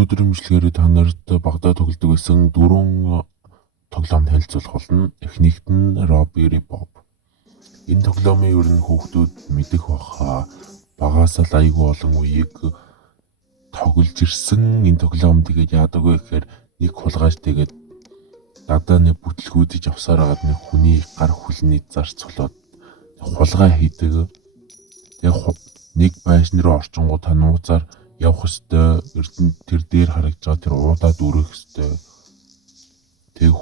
Өнөөдрийн бичлэгээр та нарт багада тоглодог байсан 4 тоглоом танилцуулах болно. Эхнийгт нь Robbery Bob. Энэ тоглоомын ер нь хүүхдүүд мэдэх баха. Багаас л айгүй олон үеийг тоглож ирсэн. Энэ тоглоом тэгээд яадаг вэ гэхээр нэг хулгайч тэгээд дадаа нэг бүтлгүүдж авсаар агаад нэг хүний гар хүлний зарц цолоод хулгай хийдэг. Тэгээд нэг байшин руу орчингуу та нууцаар явах ёстой. Эрдэнэ тэр дээр харагдж байгаа тэр уудаад үрэх ёстой. Тэг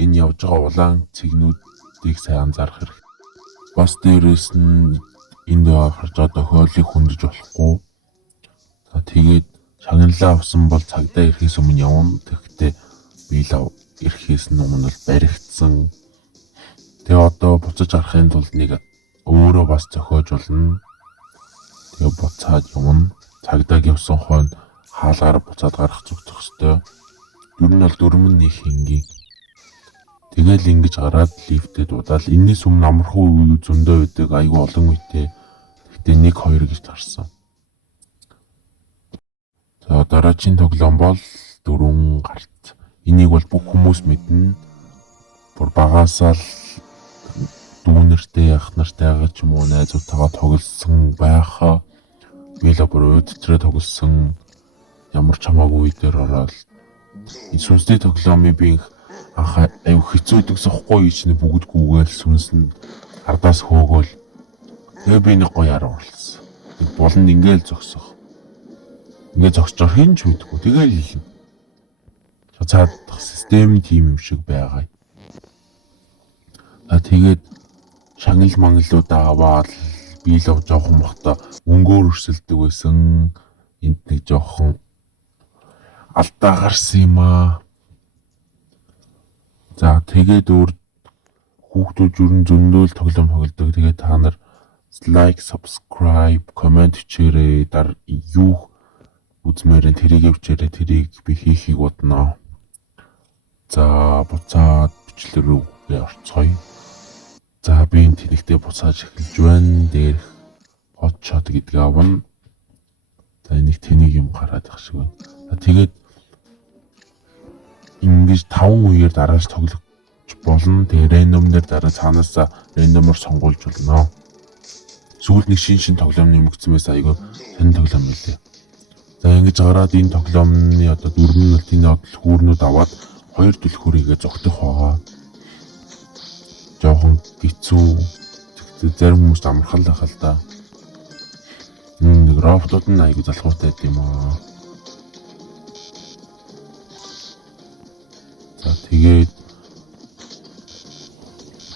энэ явж байгаа улаан цэгнүүдийг сайн анзаарах хэрэгтэй. Бас дээрээс нь энд харж байгаа тохиолыг хөндөж болохгүй. За тэгээд шагналаа авсан бол цагдаа ирэхээс өмнө явна. Тэгэхдээ би л ирэхээс өмнө бол баригдсан. Тэгээ одоо буцаж арахын тулд нэг өөрөө бас зохиож болно. Тэгээ буцаад явна. Цагдаа явсан хойно хаалгаар буцаад гарах зүгтөх ёстой. Ер нь бол 4-1 хингийн. Тэгэл ингэж гараад лифтэд удаал. Энээс өмнө амархуу үе зөндөө байдаг айгүй олон үетэй. Гэхдээ 1-2 гэж тарсан. За дараагийн тоглоом бол 4 гарт. Энийг бол бүх хүмүүс мэднэ. Бүр багаасаа л дүүнэртэй ах нартайгаа ч юм уу найзуудтайгаа тоглосон байхаа. Би л бүр өдөртөө тоглосон ямар ч хамаагүй үе дээр ороод энэ сүнсний тоглоомыг би анх аюу хэцүү дэгсэхгүй ичнэ бүгдгүйгээл сүнс нь ардаас хөөгөөл. Тэгээ би нэг гоё арга орлсон. Тэг болонд ингээл зогсох. Ингээ зогсчоор хинч мэдгүй. Тэгээл хэлнэ. Цаадах систем тим юм шиг байгаа. Тэгээд шагнал манглуудаа аваад би л жоохон бахта мөнгөөр өрсөлдөг байсан. Энд нэг жоохон алдаа гарсан юм аа. За тэгээд өөр хүүхдүүд ер нь зөндөө л тоглоом тоглодог. Тэгээд та нар лайк, subscribe, comment хийрээ. Юу үзмээрэн тэрийг өвчээрээ тэрийг би хийхийг бодноо. За буцаад бичлэг рүү орцгоё. За би энэ тэнэгтээ буцааж эхэлж байна. Дээр hotshot гэдгийг авна. За энийг тэнийг юм гараад их шиг байна. Тэгээд ингэж 5 үеэр дарааж тоглож болно. Тэгээ random дээр дараа цаанаас random-оор сонгуулж болно. Сүүлд нэг шин тоглоом нэмэгдсэн байсан айгүй тань тоглоом байлээ. За ингэж гараад энэ тоглоомны одоо 4 минутын хүүрнүүд аваад 2 түлхүүрийгээ зогтох байгаа. Жоохон хэцүү. Зарим хүмүүс амархан л ахал та. Нэг роботууд нь айгүй залхуутай юм аа.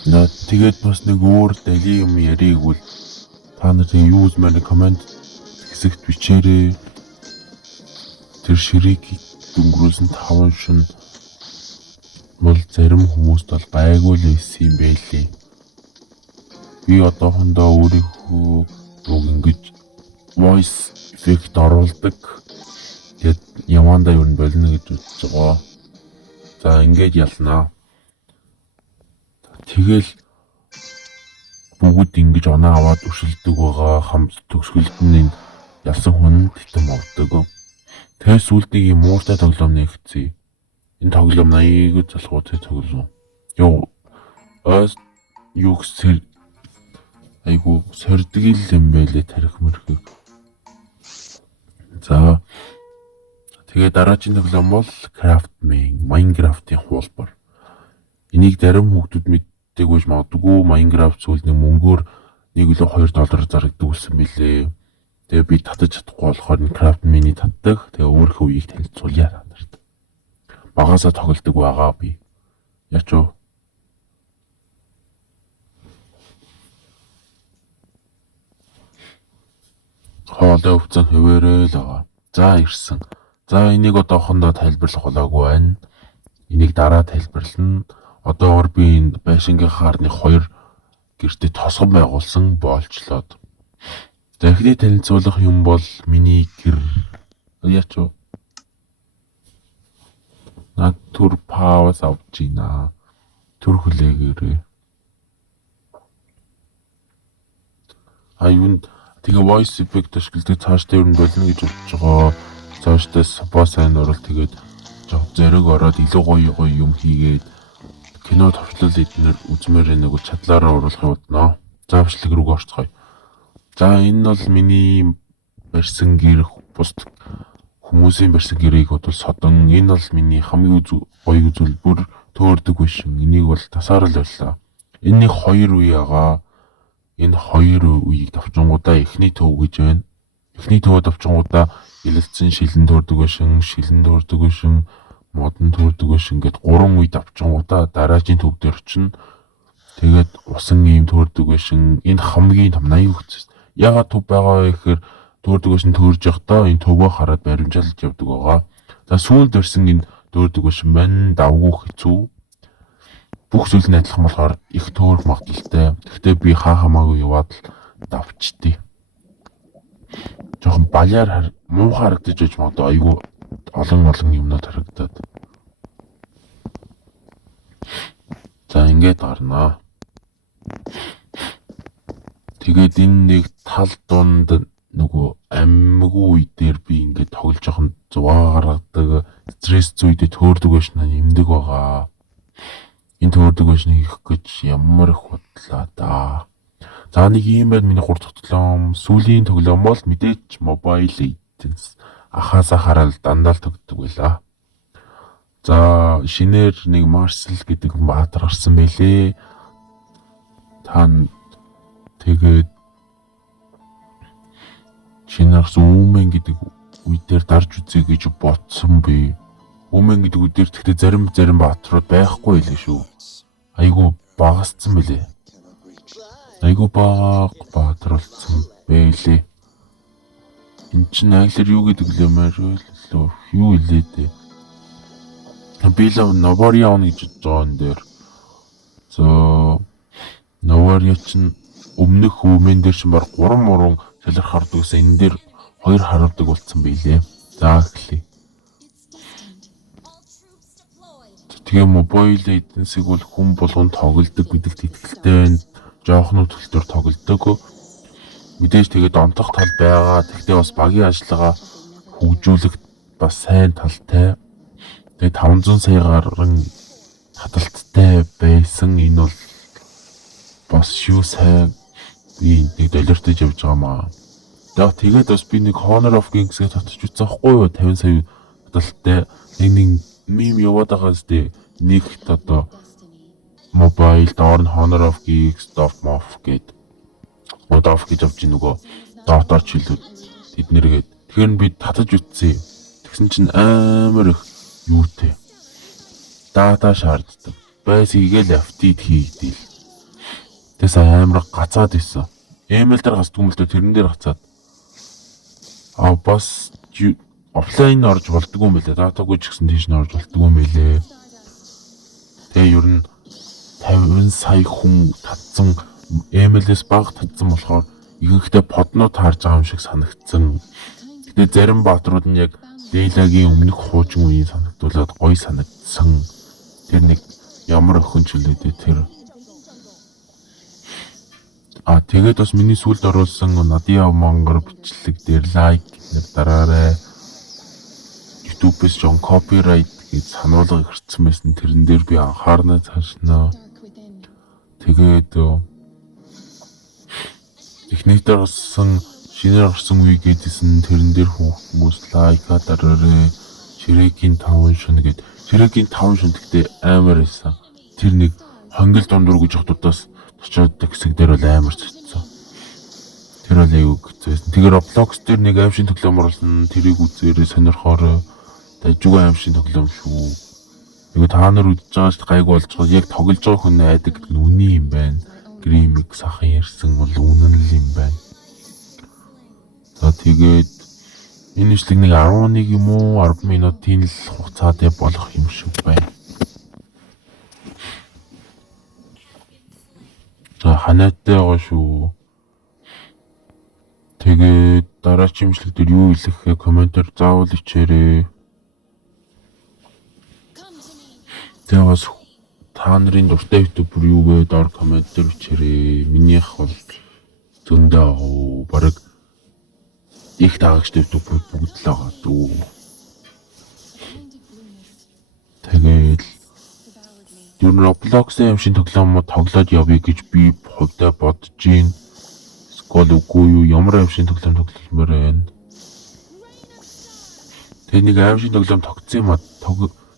За тэгээд бас нэг өөр дали юм яригвал та нарын юу үзмээр комент хэсэгт бичээрэй. Тэр ширийг дөнгөрүүлсэн 5 шин бол зарим хүмүүст бол байггүй л ийсэн юм байлээ. Би одоохондоо өөрийнхөө үг ингэж voice effect оруулдаг. Тэгээд явандаа юу н болно гэж үзэж байгаа. За ингэж ялнаа. Тэгэл бүгд ингэж оноо аваад өшөлдөг байгаа. Хамт төгсгөлд нь ялсан хүн титэм авдаг. Тэгээ сүлдийг юм ууртай тоглоом нэгцээ. Энэ тоглоом айгүй залхуутай тоглоом. Юу гэсэр айгүй сордгил юм байлээ тарих мөрхөг. За тэгээ дараагийн тоглоом бол Craftman, Minecraft-ийн хуулбар. Энийг зарим хүүхдүүд мэддэг байж магадгүй. Minecraft зүйл нэг мөнгөөр $1 2 зарагддаг болсон билээ. Тэгээ би татаж чадахгүй болохоор Craftman-ийг татдаг. Тэгээ өөрийнхөө үеийг танилцуулъя та нарт. Багаасаа тоглодог байгаа би. Яач вэ? Хоолой өвцөн хөвөрөө л байгаа. За ирсэн. За энийг одоохондоо тайлбарлах болоогүй байна. Энийг дараа тайлбарлана. Одоогор би энд байшингийнхаар нэг 2 гэртээ тосгон байгуулсан боолчлоод. За эхний танилцуулах юм бол миний гэр. Яач вэ? Натур пауз авч ийна. Түр хүлээгээрээ. Аюунд тэгээ voice effect ашигладаг цаашдаа юу болно гэж бодож байгаа. цаашдаа боо сайн орол тэгээд зориг ороод илүү гоё юм хийгээд кино товчлол эднэр үзмээр нэг чадлаараа оруулахын уднаа. Заавчлаг руу орцгоё. За энэ бол миний барьсан гэр бус хүмүүсийн барьсан гэрийг бодвол содон. Энэ бол миний хамгийн гоё үзүүлбэр төөрдөг биш. Энийг бол тасаарл байлаа. Энэний хоёр үе байгаа. Энэ хоёр үеийг давчингуудаа эхний төв гэж байна. Эхний төв давчингуудаа илэлцэн шилэн төөрдөг бишин, модон төөрдөг бишин гэд 3 үе давчингуудаа дараагийн төв дээр очино. Тэгээд усан ийм төөрдөг бишин. Энэ хамгийн том 80 хүчтэй. Ягаад төв байгаа вэ гэхээр төөрдөг бишин төөрж явахдаа энэ төвөө хараад баримжаалж явдаг байгаа. За сүүлд ирсэн энэ төөрдөг бишин мань давгүй хэцүү. Бүх зүйл нь адилхан болохоор их төөрөх магадaltaй. Гэхдээ би хамаагүй яваад л давчдээ. Жохон балиар муу харагдаж байж магадгүй айгүй олон юмнууд харагдаад. За ингээд гарнаа. Тэгээд энэ нэг тал дунд нөгөө амьгүй үе дээр би ингээд тоглож явах зугаа гаргадаг стресс зүйдээ төөрдөг байж нэмдэг байгаа. Энэ төөрдөг байж хийх гэж ямар их бодлоо да. За нэг юм байна миний 3 дахь тоглоом. Сүүлийн тоглоом бол мэдээч Mobile Legends. Ахаасаа хараад дандаа л тогтдог байлаа. За шинээр нэг Marcel гэдэг баатар гарсан байлээ. Тэгээд шинээр Үмэн гэдэг үе дээр дарж үзье гэж бодсон би. Үмэн гэдэг үе дээр тэгтээ зарим баатрууд байхгүй байлээ шүү. Айгу багассан байлээ. Айгу баг баатар болсон байлээ. Энд чинь англиар юу гэдэг лэмээр юу илээ дээ. Би л Novaria он гэж байгаа энэ дээр. За Novaria чинь өмнөх Үмэн дээр чинь баг 3 мурун солих хардаг гэсэн энэ дээр 2 хардаг болсон байлээ. За эхлэе. Тэгээ Mobile Legends-ийг бол хүн болгон тоглодог гэдэгт итгэлтэй байна. Жоохнууд төлтөр тоглодог. Мэдээж тэгээд онцох тал байгаа. Тэгтээ бас багийн ажиллагаа хөгжүүлэх бас сайн талтай. Тэгээд 500 сая гаруй хадалттай байсан. Энэ бол бас шүү сайн би нэг доллартаж явж байгаа маа. Тэгээд бас би нэг Honor of Kings-ийг татчих үзсэн байхгүй юу? 50 сая хадалттай. Нэг мим яваад байгаа зү нэгт одоо Mobile door нь Honor of Kings, Dofmof гэд. Одоф гэж авч нөгөө Dota чилүүд тэд нэргээд. Тэгэхээр би татаж үтсэн. Тэгсэн чинь амар их юутэй. Data шаарддаг. Байсгийгээл апдейт хийгдэл. Тэс амар гацаад исэн. Email дээр гацдаг юм л дээ тэрэн дээр гацаад. Бас офлайн орж болдгоо юм байлээ. Датагүй ч гэсэн тийш орж болдгоо юм байлээ. Тэгээ ер нь 50 сая хүн татсан email-с баг татсан болохоор ихэнхдээ поднууд харж байгаа юм шиг санагдсан. Гэтэ зарим баатрууд нь яг Layla-гийн өмнөх хуучин үеийн санагдуулаад гоё санагдсан. Тэр нэг ямар охин ч үлээдээ тэр. Тэгээд бас миний сүлд оруулсан Nadia Mongor бичлэг дээр лайк нэр дараарай. YouTube-с John copyright гэж сануулга ирсэн байсан. Тэрэн дээр би анхаарнаа цаашнаа. Тэгээд техникээр болсон шинээр орсон үе гэдсэн тэрэн дээр хүмүүс лайка дараарай. Ширэгийн 5 шүн гэд. Ширэгийн 5 шүн гэхдээ амар байсан. Тэр нэг хонгил дундуур гэж хотуудаас очоод хэсэг дээр бол амар цэцсэн. Тэр бол аяг хэцүүсэн. Тэгэхээр Roblox дээр нэг аимшиг тоглоом оруулсан. Тэрийг үзээрэй сонирхоорой. Дажгүй аимшиг тоглоом шүү. Нөгөө та нар үзэж байгаа ч гайг болж байгаа. Яг тоглож байгаа хүн айдаг гэдэг нь үний юм байна. Гримик сахан ярьсан бол үнэн л юм байна. За тэгээд энэ бичлэг нэг 11 юм уу 10 минутын л хугацаатай болох юм шиг байна. За ханаатай байгаа шүү. Тэгээд дараагийн бичлэг дээр юу хэлэх вэ? Комментээр заавал ичээрэй. Тэгээд бас та нарын дуртай ютубер юу вэ? Доор комментээр ичээрэй. Минийх бол зөндөө баг их даагчтай ютубер бүгд л байгаа дүү. Ер нь Roblox-ийн юм шиг тоглоомод тоглоод явъя гэж би хувьдаа бодож байна. Скол үгүй юу? Ямар юм шиг тоглоом тоглолмоор байна. Тэгээ нэг аим шиг тоглоом тогтсон юм аа.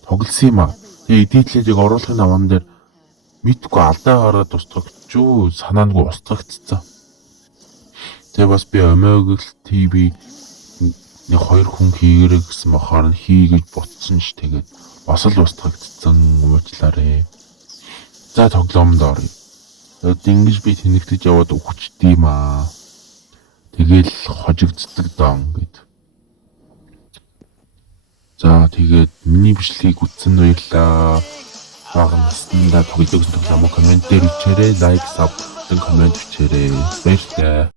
Тоглосон юм аа. Тэгээ эдитлийг оруулахын наман дээр мэдгүй алдаа гараад устгагчгүй санаангүй устгагдцсан. Тэгээ бас би Omegle TV нэг 2 хүн хийгэрэг гэсэн бахаар хийгэж ботсон ш. Тэгээд бас л устгагдцсан уучлаарай. За тоглоомд оръё. Тэгээд ингэж би тэнэгтэж яваад өгчдийм аа. Тэгэл хожигддаг даан гэд. За тэгээд миний бичлэгийг үзсэн баярлаа. Бага наснда тоглож өгсөн тоглоом комент дээр бичээрэй, лайк, саб, комент бичээрэй. Баярлалаа.